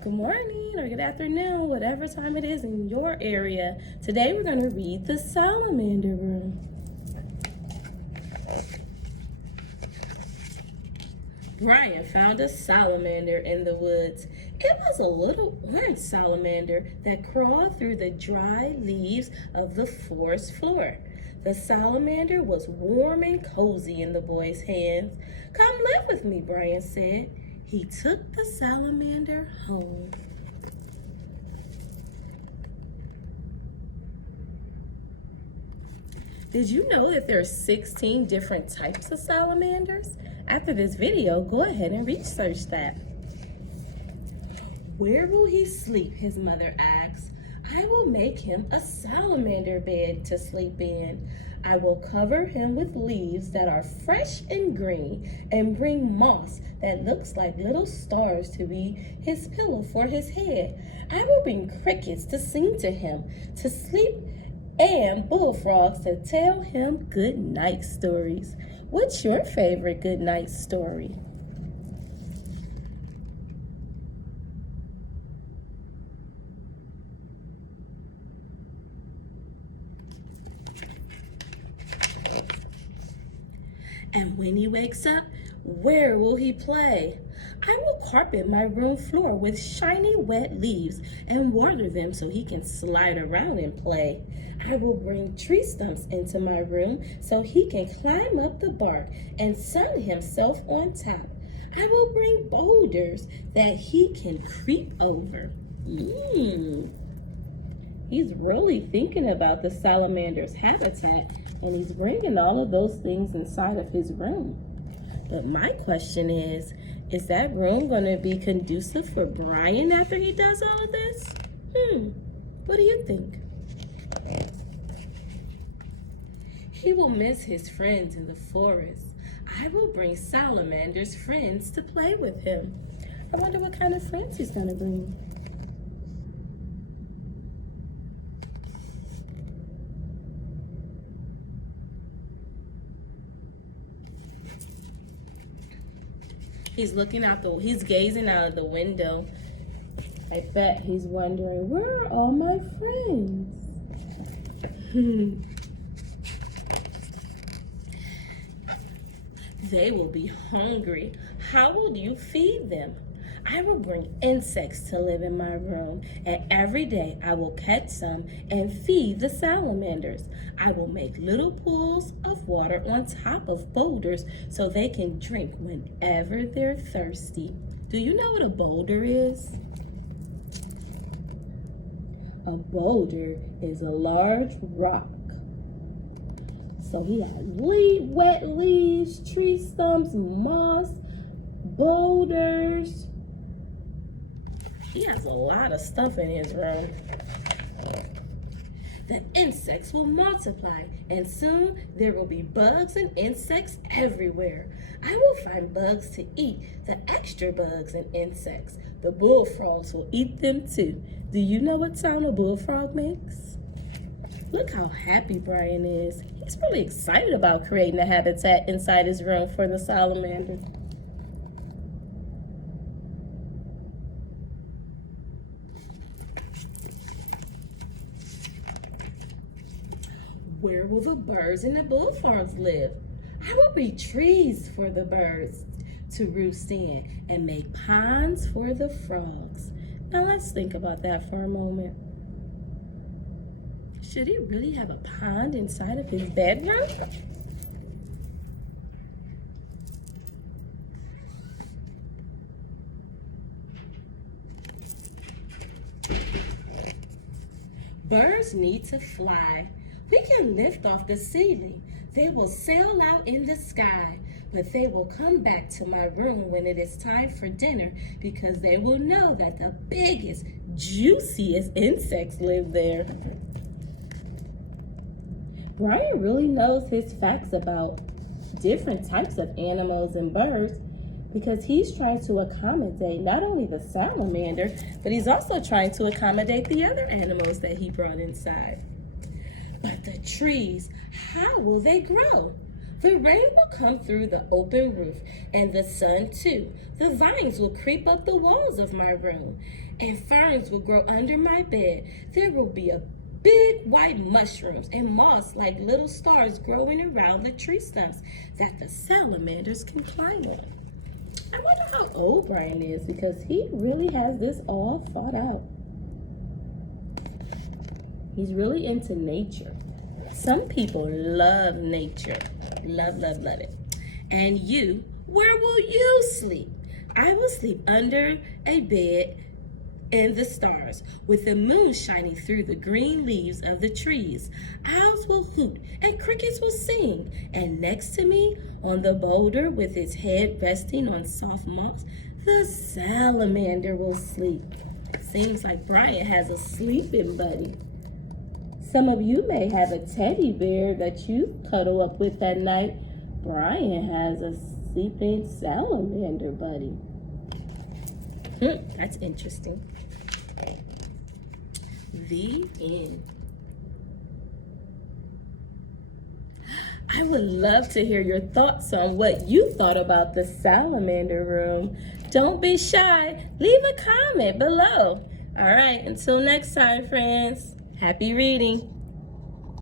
Good morning or good afternoon, whatever time it is in your area. Today we're going to read the Salamander Room. Brian found a salamander in the woods. It was a little orange salamander that crawled through the dry leaves of the forest floor. The salamander was warm and cozy in the boy's hands. "Come live with me," Brian said. He took the salamander home. Did you know that there are 16 different types of salamanders? After this video, go ahead and research that. "Where will he sleep?" his mother asked. "I will make him a salamander bed to sleep in. I will cover him with leaves that are fresh and green and bring moss that looks like little stars to be his pillow for his head. I will bring crickets to sing to him to sleep and bullfrogs to tell him good night stories." What's your favorite good night story? And when he wakes up, where will he play? "I will carpet my room floor with shiny wet leaves and water them so he can slide around and play. I will bring tree stumps into my room so he can climb up the bark and sun himself on top. I will bring boulders that he can creep over." He's really thinking about the salamander's habitat, and he's bringing all of those things inside of his room. But my question is that room going to be conducive for Brian after he does all of this? What do you think? He will miss his friends in the forest. I will bring Salamander's friends to play with him. I wonder what kind of friends he's going to bring. He's gazing out of the window. I bet he's wondering, where are all my friends? They will be hungry. How will you feed them? I will bring insects to live in my room, and every day I will catch some and feed the salamanders. I will make little pools of water on top of boulders so they can drink whenever they're thirsty. Do you know what a boulder is? A boulder is a large rock. So he has wet leaves, tree stumps, moss, boulders. He has a lot of stuff in his room. The insects will multiply, and soon there will be bugs and insects everywhere. I will find bugs to eat, the extra bugs and insects. The bullfrogs will eat them too. Do you know what sound a bullfrog makes? Look how happy Brian is. He's really excited about creating a habitat inside his room for the salamander. Where will the birds and the bullfrogs live? I will bring trees for the birds to roost in and make ponds for the frogs. Now let's think about that for a moment. Should he really have a pond inside of his bedroom? Birds need to fly. We can lift off the ceiling. They will sail out in the sky, but they will come back to my room when it is time for dinner because they will know that the biggest, juiciest insects live there. Brian really knows his facts about different types of animals and birds because he's trying to accommodate not only the salamander, but he's also trying to accommodate the other animals that he brought inside. But the trees, how will they grow? The rain will come through the open roof, and the sun too. The vines will creep up the walls of my room, and ferns will grow under my bed. There will be a big white mushrooms and moss like little stars growing around the tree stumps that the salamanders can climb on. I wonder how old Brian is, because he really has this all thought out. He's really into nature. Some people love nature. Love, love, love it. And you, where will you sleep? I will sleep under a bed in the stars, with the moon shining through the green leaves of the trees. Owls will hoot and crickets will sing. And next to me, on the boulder with its head resting on soft moss, the salamander will sleep. Seems like Brian has a sleeping buddy. Some of you may have a teddy bear that you cuddle up with at night. Brian has a sleeping salamander buddy. That's interesting. The end. I would love to hear your thoughts on what you thought about the salamander room. Don't be shy. Leave a comment below. All right, until next time, friends. Happy reading.